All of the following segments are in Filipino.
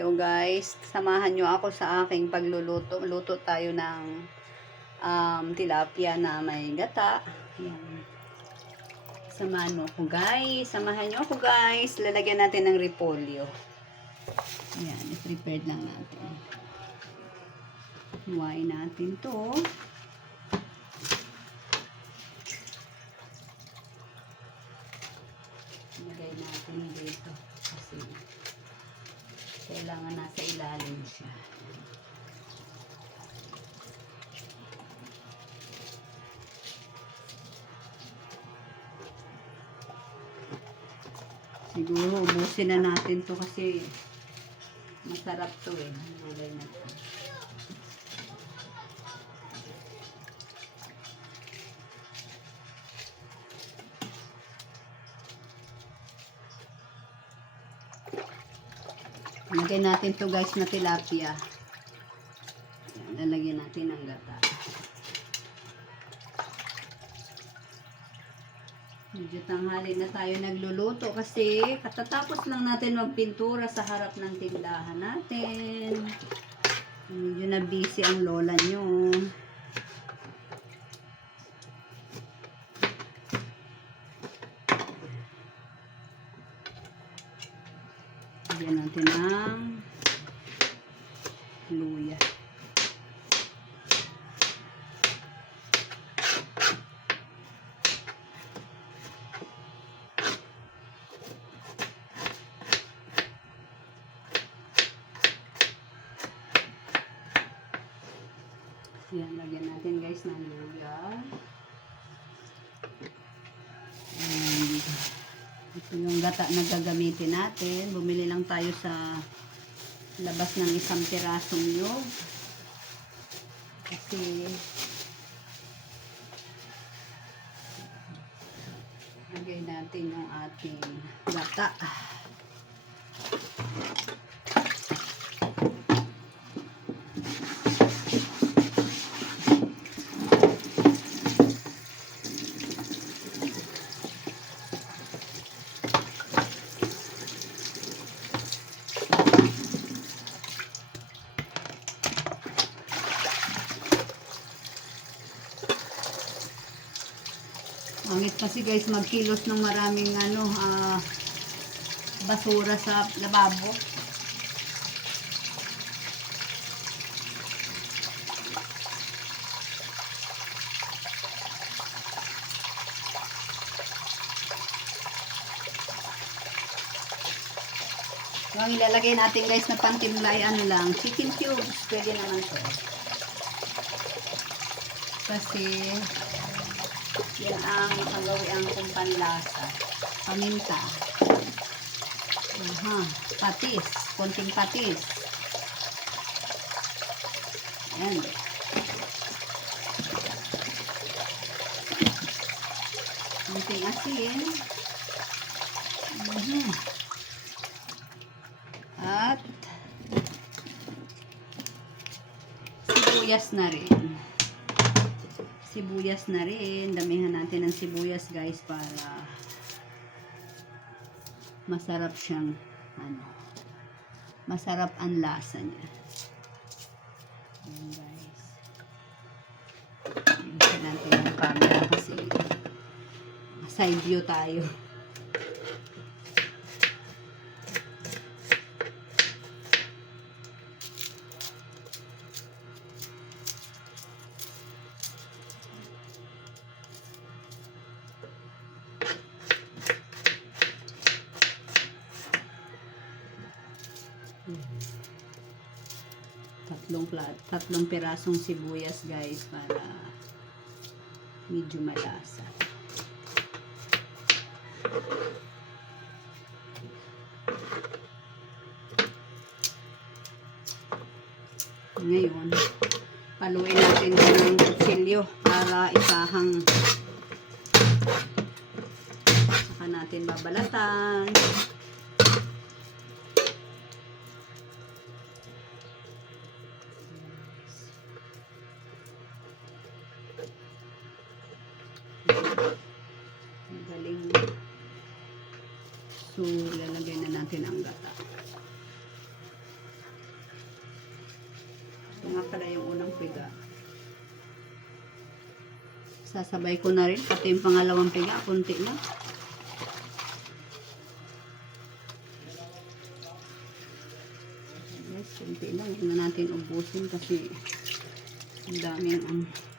Hello guys, samahan nyo ako sa aking pagluluto. Luto tayo ng um, tilapia na may gata. Samahan mo ako guys. Samahan nyo ako guys. Lalagyan natin ng repolyo. Ayan, i-prepared lang natin. Huwain natin to. Ilagay natin dito. Kasi kailangan nasa ilalim siya. Siguro ubusin na natin to kasi masarap to eh. Malay natin. Lagyan natin to guys na tilapia. Ayan, Lalagyan natin ng gata. Medyo tanghali na tayo nagluluto kasi katatapos lang natin magpintura sa harap ng tindahan natin. Medyo na busy ang lola nyo. Lagyan natin ng luya. Yan, lagyan natin guys ng luya. Ito yung gata na gagamitin natin. Bumili lang tayo sa labas ng isang pirasong nyog. Kasi lagay natin yung ating gata. Kasi guys magkilos ng maraming ano ah, basura sa lababo. So, ang ilalagay natin guys na pantimlay ano lang, chicken cubes. Pwede naman to. Kasi yan ang pagawian kong panlasa. Paminta. Aha, patis. Konting patis. Ayan. Konting asin. Mhm. At sibuyas na rin sibuyas na rin. Damihan natin ng sibuyas guys para masarap siyang ano masarap ang lasa niya. Ayan guys. Tingnan natin yung camera kasi side view tayo. Tatlong tatlong pirasong sibuyas guys para medyo malasa. Ngayon, paluin natin ng kutsilyo para isahang saka natin babalatan. natin ang gata. Ito nga pala yung unang piga. Sasabay ko na rin pati yung pangalawang piga, kunti na. Yes, kunti lang. Huwag na natin ubusin kasi ang daming ang... Um,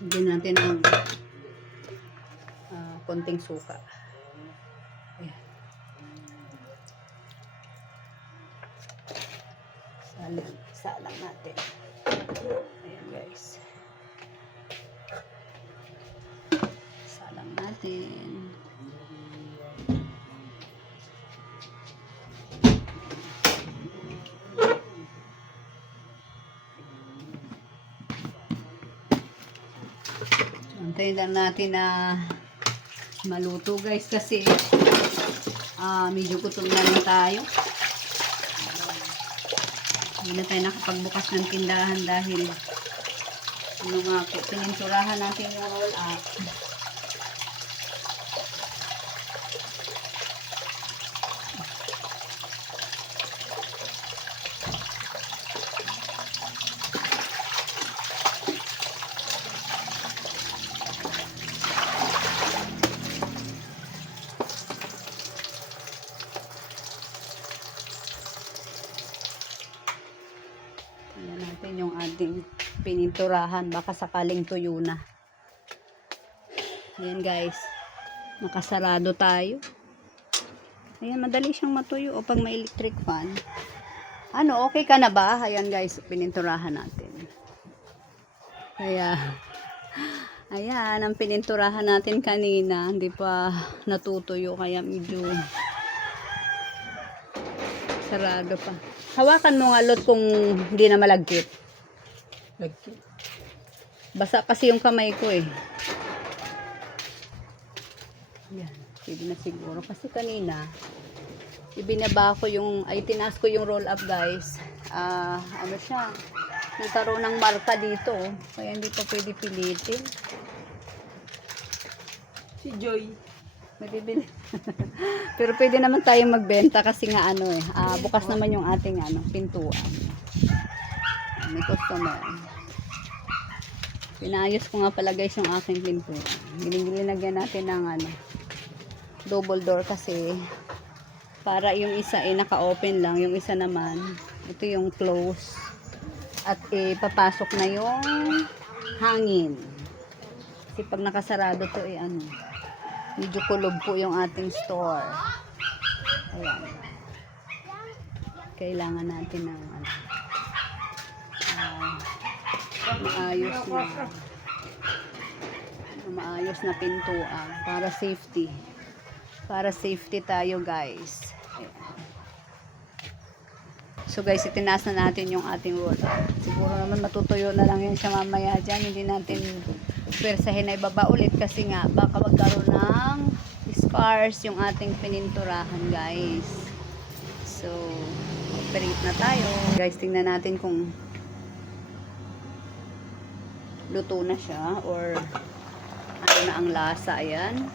Lagyan natin ang ah, konting suka. Ayan. Salang, salang natin. Ayan guys. Antayin lang natin na maluto guys kasi ah medyo gutom na rin tayo. Hindi na tayo nakapagbukas ng tindahan dahil ano nga po, pininturahan natin yung roll up. Tingnan natin yung ating pininturahan. Baka sakaling tuyo na. Ayan guys. Nakasarado tayo. Ayan, madali siyang matuyo. O pag may electric fan. Ano, okay ka na ba? Ayan guys, pininturahan natin. Kaya, ayan, ang pininturahan natin kanina. Hindi pa natutuyo. Kaya medyo sarado pa. Hawakan mo nga lot kung hindi na malagkit. Basa kasi yung kamay ko eh. Yan. Pwede na siguro. Kasi kanina, ibinaba ko yung, ay tinaas ko yung roll up guys. Ah, ano siya, nagkaroon ng marka dito. oh. Kaya hindi pa pwede pilitin. Si Joy. May bibili. Pero pwede naman tayo magbenta kasi nga ano eh, ah, bukas naman yung ating ano, pintuan. May customer. Pinayos ko nga pala guys yung aking pintuan. Giling-gilinagyan natin ng ano, double door kasi para yung isa ay naka-open lang, yung isa naman, ito yung close. At ipapasok na yung hangin. Kasi pag nakasarado to eh ano, medyo kulob po yung ating store. Ayan. Kailangan natin ng ano, ah, maayos na maayos na pintuan para safety. Para safety tayo guys. So guys, itinaas na natin yung ating up. Siguro naman matutuyo na lang yan siya mamaya dyan. Hindi natin pwersahin na ibaba ulit kasi nga baka magkaroon ng scars yung ating pininturahan guys. So, operate na tayo. Guys, tingnan natin kung luto na siya or ano na ang lasa. Ayan.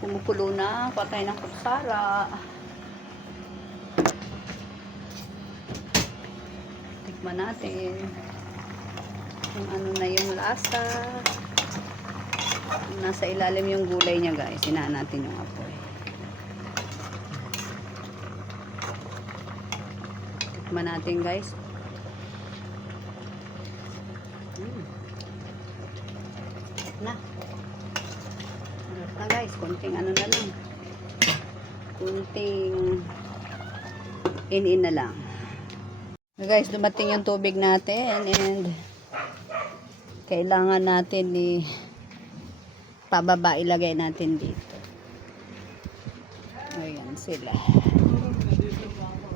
Kumukulo na. Patay ng kutsara. Tikman natin kung ano na yung lasa. Nasa ilalim yung gulay niya guys. Sinaan natin yung apoy. Tikman natin guys. Na. Na guys. Kunting ano na lang. Kunting in-in na lang. So guys, dumating yung tubig natin and kailangan natin ni pababa ilagay natin dito. Ayan sila.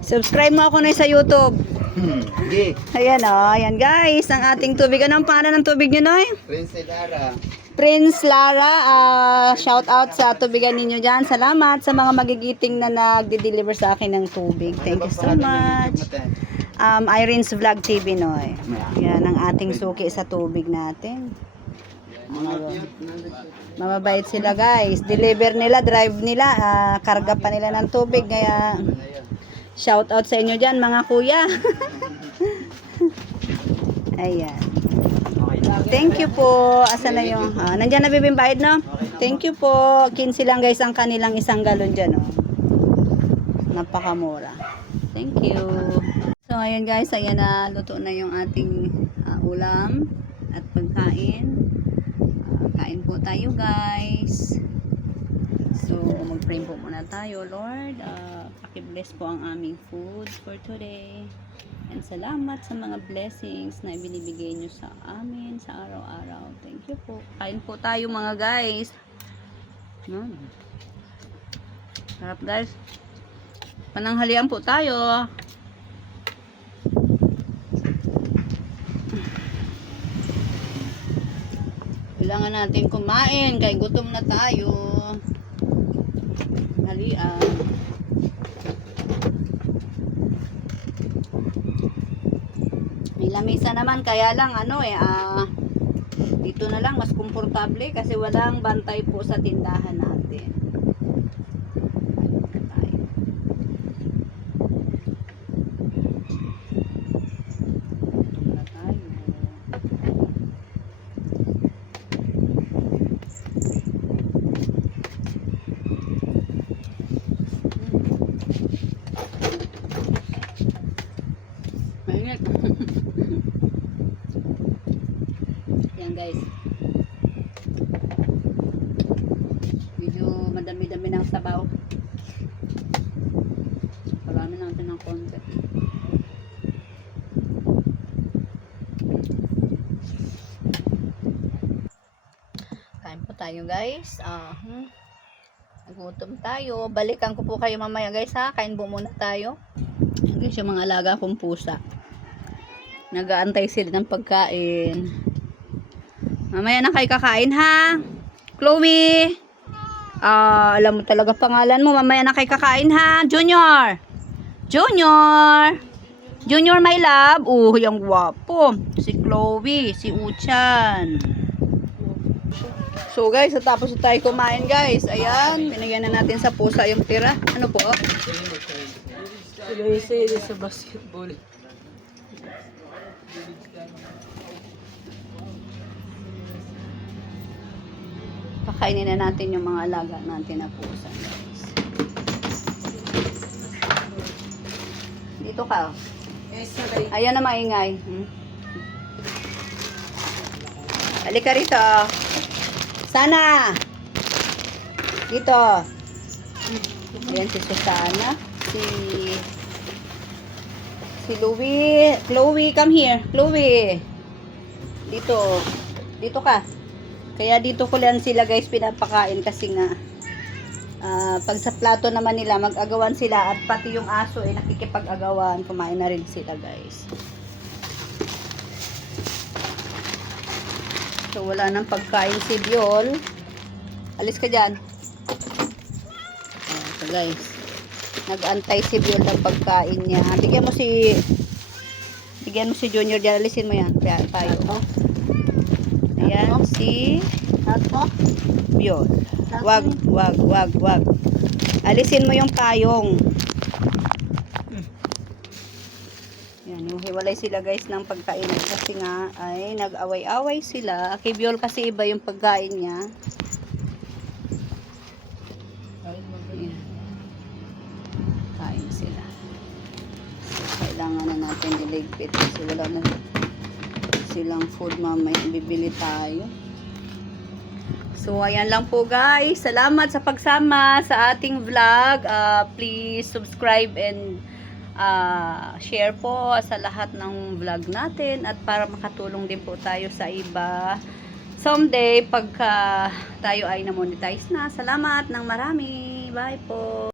Subscribe mo ako na sa YouTube. Hindi. Ayan o, oh, ayan guys, ang ating tubig. Anong pangalan ng tubig nyo, Noy? Prince Lara. Prince Lara, ah, shout out sa tubigan ninyo dyan. Salamat sa mga magigiting na nagde-deliver sa akin ng tubig. Thank you so much. Um, Irene's Vlog TV, Noy. Yan ang ating suki sa tubig natin. Ayun. Mamabait sila guys. Deliver nila, drive nila, ah, karga pa nila ng tubig. Kaya shout out sa inyo dyan mga kuya. Ayan. Thank you po. Asan na yung, ah, nandyan na bibimbayad no? Thank you po. 15 lang guys ang kanilang isang galon dyan. Oh. Napakamura. Thank you. So ayan guys, ayan na luto na yung ating ah, ulam at pagkain. Ah, kain po tayo guys. So mag-pray po muna tayo. Lord, uh, paki-bless po ang aming food for today. And salamat sa mga blessings na ibinibigay nyo sa amin sa araw-araw. Thank you po. Kain po tayo mga guys. Mm. Sarap guys. Pananghalian po tayo. Kailangan natin kumain kay gutom na tayo. Halian. May lamisa naman kaya lang ano eh ah dito na lang mas komportable kasi walang bantay po sa tindahan natin. Tayo. Gutom na tayo. Mainit. Yan guys. Medyo madami-dami ng sabaw. Parami natin ng konti. Kain po tayo guys. Ah, hmm. Nagutom tayo. Balikan ko po kayo mamaya guys ha. Kain po muna tayo. Guys yung mga alaga kong pusa. Nagaantay sila ng pagkain. Mamaya na kayo kakain ha. Chloe. Ah, alam mo talaga pangalan mo. Mamaya na kayo kakain ha. Junior. Junior. Junior my love. Uh, yung gwapo. Si Chloe, si Uchan. So guys, tapos na tayo kumain guys. Ayan, binigyan na natin sa pusa yung tira. Ano po? Sila sa basketball. Pakainin na natin yung mga alaga natin na pusa guys. Dito ka. Ayan na maingay. Hmm? Halika rito. Sana. Dito. Ayan si Susana. Si si Louie. Chloe, come here. Chloe. Dito. Dito ka. Kaya dito ko lang sila guys pinapakain kasi nga ah, pag sa plato naman nila mag-agawan sila at pati yung aso eh nakikipag-agawan kumain na rin sila guys so wala nang pagkain si Biol alis ka dyan. Ayan, so guys nag-antay si Biol ng pagkain niya. Bigyan mo si bigyan mo si Junior dyan. Alisin mo yan. Kaya tayo. Ayan si Biol Wag, wag, wag, wag. Alisin mo yung payong. Yan, yung hiwalay sila guys ng pagkain kasi nga ay nag-away-away sila. Kay Biol kasi iba yung pagkain niya. Yan. Kain sila. Kailangan na natin diligpit kasi wala na silang food mamaya bibili tayo. So, ayan lang po guys. Salamat sa pagsama sa ating vlog. Ah, please subscribe and ah, share po sa lahat ng vlog natin at para makatulong din po tayo sa iba. Someday, pagka tayo ay na-monetize na. Salamat ng marami. Bye po.